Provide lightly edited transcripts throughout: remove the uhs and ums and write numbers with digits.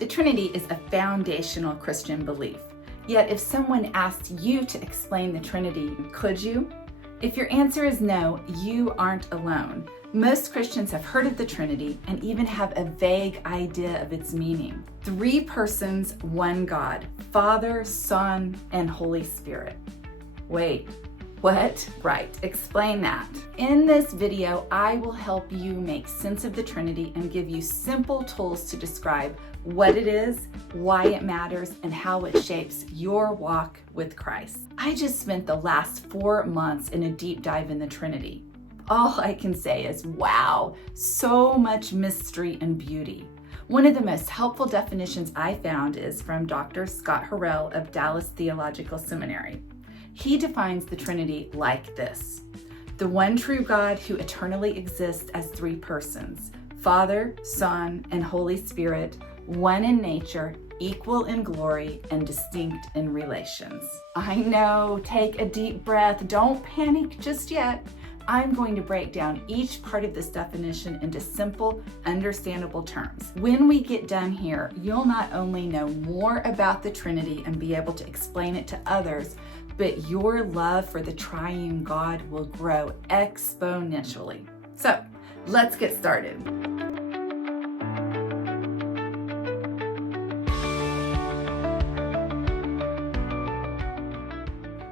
The Trinity is a foundational Christian belief. Yet if someone asked you to explain the Trinity, could you? If your answer is no, you aren't alone. Most Christians have heard of the Trinity and even have a vague idea of its meaning. 3 persons, one God, Father, Son, and Holy Spirit. Wait, what? Right, explain that. In this video, I will help you make sense of the Trinity and give you simple tools to describe what it is, why it matters, and how it shapes your walk with Christ. I just spent the last 4 months in a deep dive in the Trinity. All I can say is, wow, so much mystery and beauty. One of the most helpful definitions I found is from Dr. Scott Harrell of Dallas Theological Seminary. He defines the Trinity like this: the one true God who eternally exists as 3 persons, Father, Son, and Holy Spirit, one in nature, equal in glory, and distinct in relations. I know, take a deep breath, don't panic just yet. I'm going to break down each part of this definition into simple, understandable terms. When we get done here, you'll not only know more about the Trinity and be able to explain it to others, but your love for the triune God will grow exponentially. So, let's get started.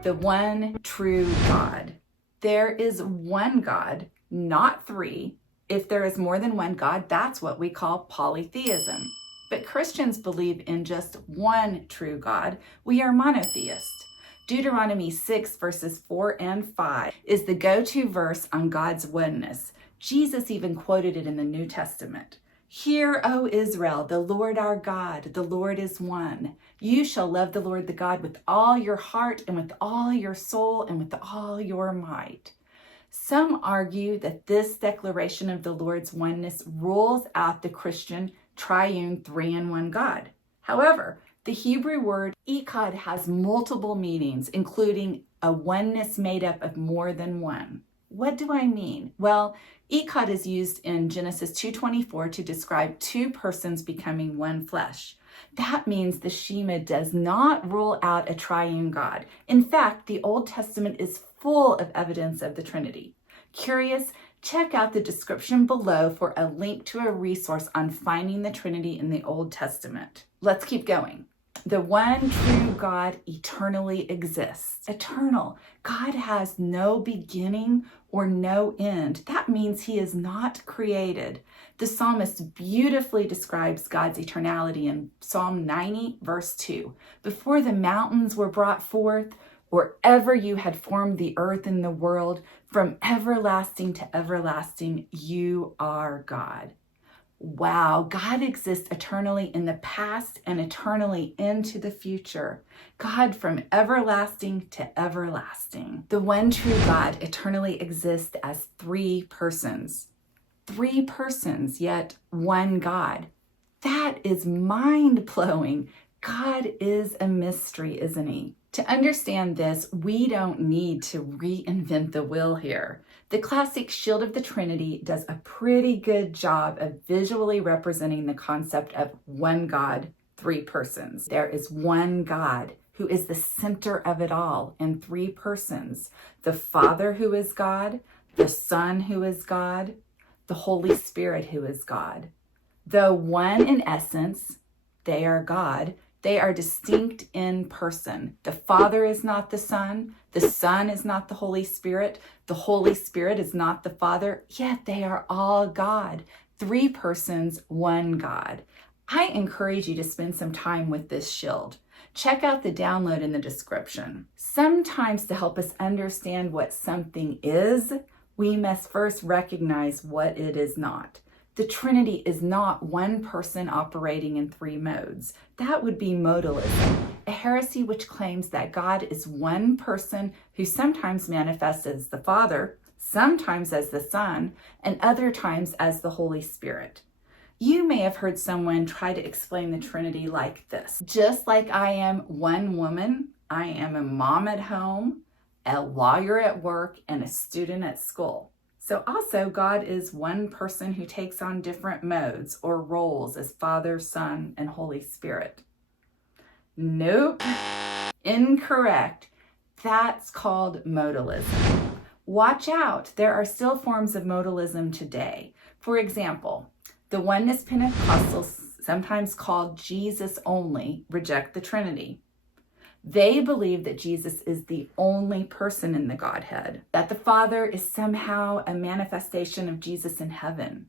The one true God. There is one God, not 3. If there is more than one God, that's what we call polytheism. But Christians believe in just one true God. We are monotheists. Deuteronomy 6 verses 4 and 5 is the go-to verse on God's oneness. Jesus even quoted it in the New Testament. Hear, O Israel, the Lord our God, the Lord is one. You shall love the Lord the God with all your heart and with all your soul and with all your might. Some argue that this declaration of the Lord's oneness rules out the Christian triune 3-in-1 God. However, the Hebrew word echad has multiple meanings, including a oneness made up of more than one. What do I mean? Well, echad is used in Genesis 2:24 to describe 2 persons becoming one flesh. That means the Shema does not rule out a triune God. In fact, the Old Testament is full of evidence of the Trinity. Curious? Check out the description below for a link to a resource on finding the Trinity in the Old Testament. Let's keep going. The one true God eternally exists. Eternal. God has no beginning or no end. That means he is not created. The psalmist beautifully describes God's eternality in Psalm 90, verse 2. Before the mountains were brought forth, or ever you had formed the earth and the world, from everlasting to everlasting, you are God. Wow, God exists eternally in the past and eternally into the future. God from everlasting to everlasting. The one true God eternally exists as 3 persons. 3 persons, yet one God. That is mind-blowing. God is a mystery, isn't he? To understand this, we don't need to reinvent the wheel here. The classic Shield of the Trinity does a pretty good job of visually representing the concept of one God, 3 persons. There is one God who is the center of it all in 3 persons. The Father who is God, the Son who is God, the Holy Spirit who is God. Though one in essence, they are God, they are distinct in person. The Father is not the Son is not the Holy Spirit is not the Father, yet they are all God. 3 persons, one God. I encourage you to spend some time with this shield. Check out the download in the description. Sometimes to help us understand what something is, we must first recognize what it is not. The Trinity is not one person operating in 3 modes. That would be modalism, a heresy which claims that God is one person who sometimes manifests as the Father, sometimes as the Son, and other times as the Holy Spirit. You may have heard someone try to explain the Trinity like this. Just like I am one woman, I am a mom at home, a lawyer at work, and a student at school. So also, God is one person who takes on different modes or roles as Father, Son, and Holy Spirit. Nope, incorrect. That's called modalism. Watch out, there are still forms of modalism today. For example, the Oneness Pentecostals, sometimes called Jesus only, reject the Trinity. They believe that Jesus is the only person in the Godhead, that the Father is somehow a manifestation of Jesus in heaven,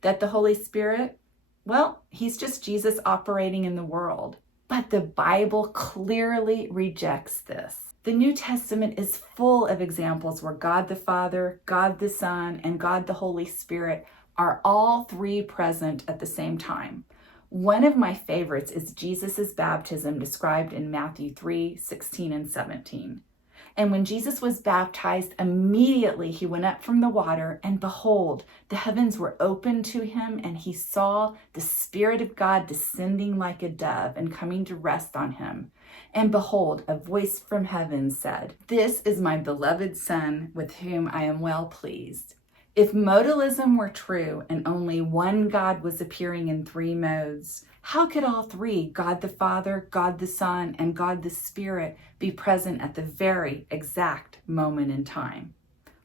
that the Holy Spirit, well, he's just Jesus operating in the world. But the Bible clearly rejects this. The New Testament is full of examples where God the Father, God the Son, and God the Holy Spirit are all three present at the same time. One of my favorites is Jesus' baptism described in Matthew 3:16 and 17. And when Jesus was baptized, immediately he went up from the water, and behold, the heavens were opened to him, and he saw the Spirit of God descending like a dove and coming to rest on him. And behold, a voice from heaven said, "This is my beloved Son, with whom I am well pleased." If modalism were true and only one God was appearing in three modes, how could all three, God the Father, God the Son, and God the Spirit, be present at the very exact moment in time?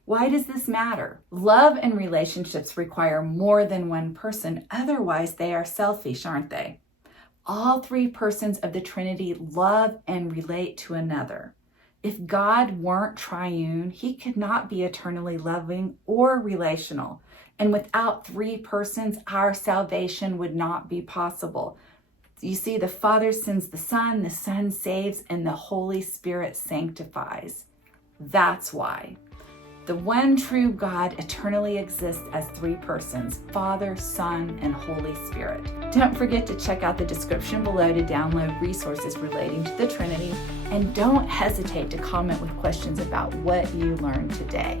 Why does this matter? Love and relationships require more than one person, otherwise they are selfish, aren't they? All three persons of the Trinity love and relate to another. If God weren't triune, he could not be eternally loving or relational. And without three persons, our salvation would not be possible. You see, the Father sends the Son saves, and the Holy Spirit sanctifies. That's why. The one true God eternally exists as three persons, Father, Son, and Holy Spirit. Don't forget to check out the description below to download resources relating to the Trinity, and don't hesitate to comment with questions about what you learned today.